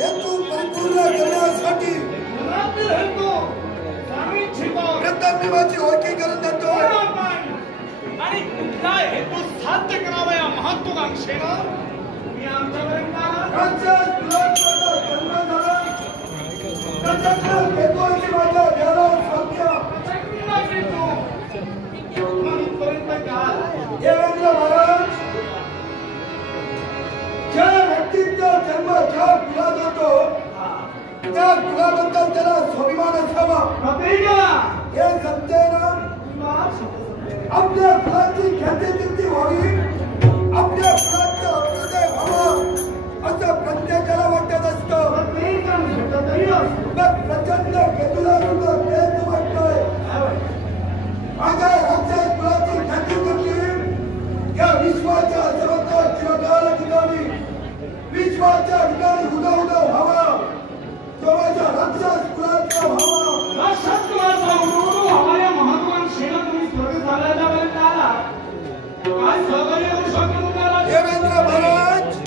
हेतू परिपूर्ण करण्यासाठी वृद्धाश्रमाची ओळखी करून देतो आणि कुठला हेतू साध्य करावा या महत्वाकांक्षेनं मी आमच्यापर्यंत ज्या व्यक्तीचा जन्म ज्या कुलात होतो त्या कुलाबद्दल त्याला स्वाभिमान असावा हे सत्तेनं आपल्या कुलाची ख्याती व्हावी आपल्या कुलाचं अभ्युदय व्हावं असं प्रत्येकाला वाटत असतं प्रचंड केतुला तेच वाटतंय माझ्या राज्यात कुलाची ख्याती या विश्वाच्या सर्वत्र चिरकाल ठिकाणी विश्वाच्या ठिकाणी उदा व्हावा माझ्या राज्यात कुलाचा व्हावा राष्ट्रात कुलाचा व्हावा या महत्वाकांक्षेनं तुम्ही स्वर्ग झाल्यापर्यंत आला काय सहकार्य करू शकतो त्याला देवेंद्र महाराज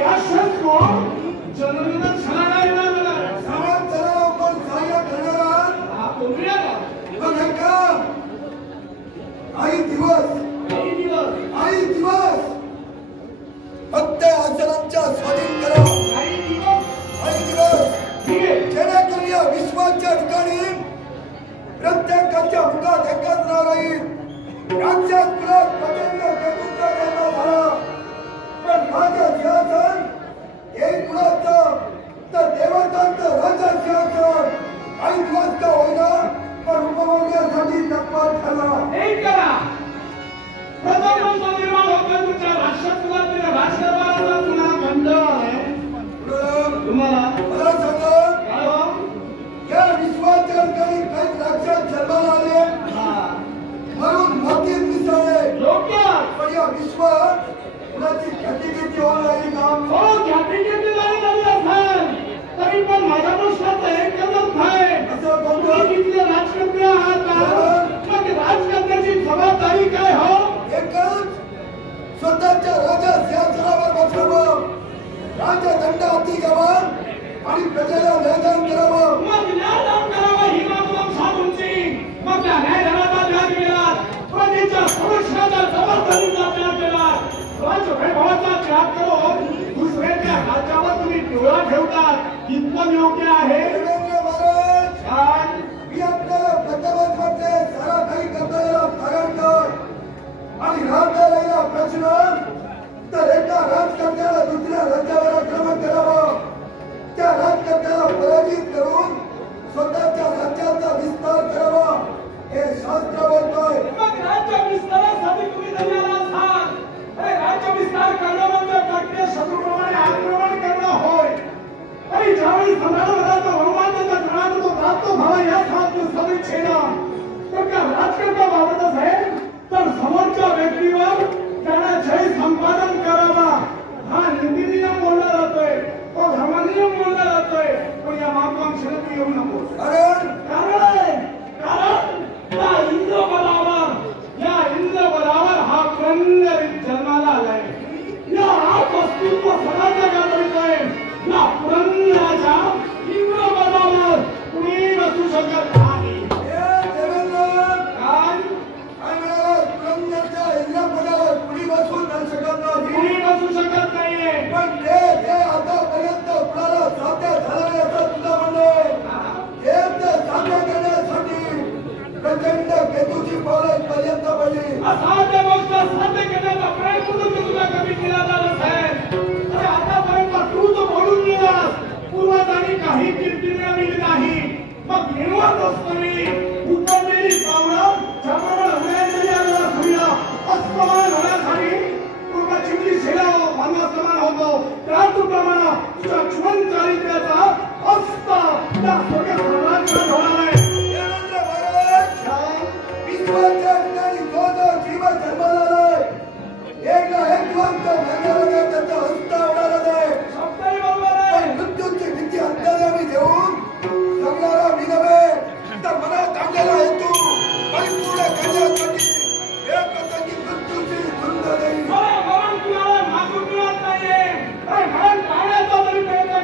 राष्ट्रात कोण जनविधान छानाला येणार समाज जरा पण सहाय्य करणारा हा कोणीला बघ का आई दिवस फक्त आचरणांच्या स्वाधीन करा आई दिवस जेणेकरून या विश्वाच्या ठिकाणी प्रत्येकाच्या मुखात एकच नाव राहील राज्यात प्रचंड केतूचा निर्माण झाला पण माझं सिंहासन हे कुणाचं तर देवतांचं राजा सिंहासन आई दिवस का होईना पण उपभोगण्यासाठी तत्पर ठरला प्रजातंत्र निर्माण होतं तुमच्या राष्ट्रकुलातील राजकारणाचा पुन्हा गंध आहे तुम्हाला मला सांगा या विश्वाच्या ठिकाणी काही राक्षस जन्माला आले म्हणून मातीत मिसळले पण या विश्वात कुणाची ख्याती किती होऊन राहिली काम ख्याती किती झाली असेल तरी पण माझ्या प्रश्नाचं एकच आहे असं कोणतं किती राजकर्ते आहात मग राजकारण्याची जबाबदारी काय हो एकच स्वतःच्या राजा सिंहासनावर बसवावं राजदंड हाती घ्यावा आणि प्रजेला न्यायदान करावं मग न्यायदान करावं ही महत्वाकांक्षा तुमची मग त्या न्यायदानाचा त्याग केला प्रजेच्या संरक्षणाच्या जबाबदारीचा त्याग केला राजवैभवाचा त्याग करून दुसऱ्याच्या राज्यावर तुम्ही डोळा ठेवतात इतकं योग्य आहे देवेंद्र महाराज मी आपल्याला प्रथमच वाटते सारा काही करता याला कारण आणि राहता राहिला प्रश्न तर एका राजकर्त्याला दुसऱ्या राज्यावर आक्रमण करावं त्या राजकर्त्याला पराजित करून स्वतःच्या राज्याचा विस्तार करावा हे शास्त्र बोलतोय मग राज्य विस्तारासाठी तुम्ही तयार आहात राज्य विस्तार करणं म्हणजे प्रक्रिया शत्रूप्रमाणे आक्रमण करणं होय आणि ज्यावेळी सम्राटाचा बहुमानाचा ग्रहात तो प्राप्त व्हावा या सदिच्छेनं तर त्या राजकर्ता वावरत असेल तर समोरच्या व्यक्तीवर त्यांना जय संपादन करावा हा नीती नियम बोलला जातोय तो धर्मनियम बोलला जातोय पण या महत्वाकांक्षेला येऊ नको कारण त्या इंद्रबलावर हा पुरंदर जन्माला आलाय या अस्तित्व सदाचा गाजवितोय या पुरंदराच्या इंद्रबलावर कुणी बसू शकत नाही बसू शकत नाहीये पण ते आतापर्यंत कुणाला साध्य झालं नाही असं तुझं म्हणणं हे साध्य करण्यासाठी प्रचंड केतूची पावलं पर्यंत पडली असाध्य गोष्ट साध्य करण्याचा प्रयत्न तुला कमी केला जात असेल तर आतापर्यंत तू तो बोलून गेलास पूर्वजांनी काही कीर्ती मिळवली नाही मग निर्वात असताना उतरलेली पावलं ज्याप्रमाणे उन्हाळ्याची आलेला सूर्य अस्पमान होण्यासाठी पूर्वाची शिला समान होतो त्याचप्रमाणे तुझ्या जीवन चारित्र्याचा अस्ता त्या सगळ्या सर्वांच्या होणार आहे विश्वाच्या ठिकाणी जो जीवन जन्माला आलाय एक ना एक दिवस तो मरणारा त्याचा हस्ता होणार नाही मृत्यूची भीती अंतर्यामी देऊन जगणारा मी नव्हे तर मनात आणलेला हेतू परिपूर्ण करण्यासाठी एकताची मृत्यूची धुंद देईल मरण कुणाला मागून मिळत नाहीये मरण टाळण्याचा तरी प्रयत्न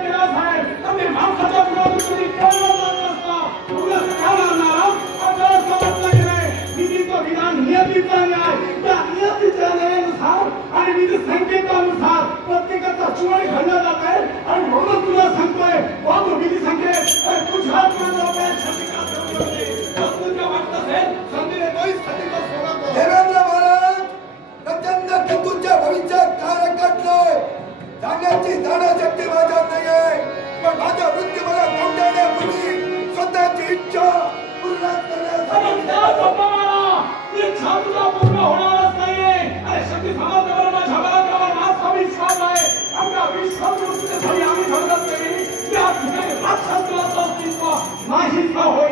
शक्ती माझ्यात नाहीये, पण माझ्या मृत्यू मला थांबवण्यापूर्वी स्वतःची इच्छा पूर्ण करण्यासाठी पूर्ण होणारच नाहीये. अरे शक्ती सामर्थ्यावर माझ्या बळावर माझा विश्वास आहे. आमचा विश्वास आम्ही ठरवत नाही. त्या ठिकाणी राजशास्त्राचा अस्तित्व नाहीसा होईल.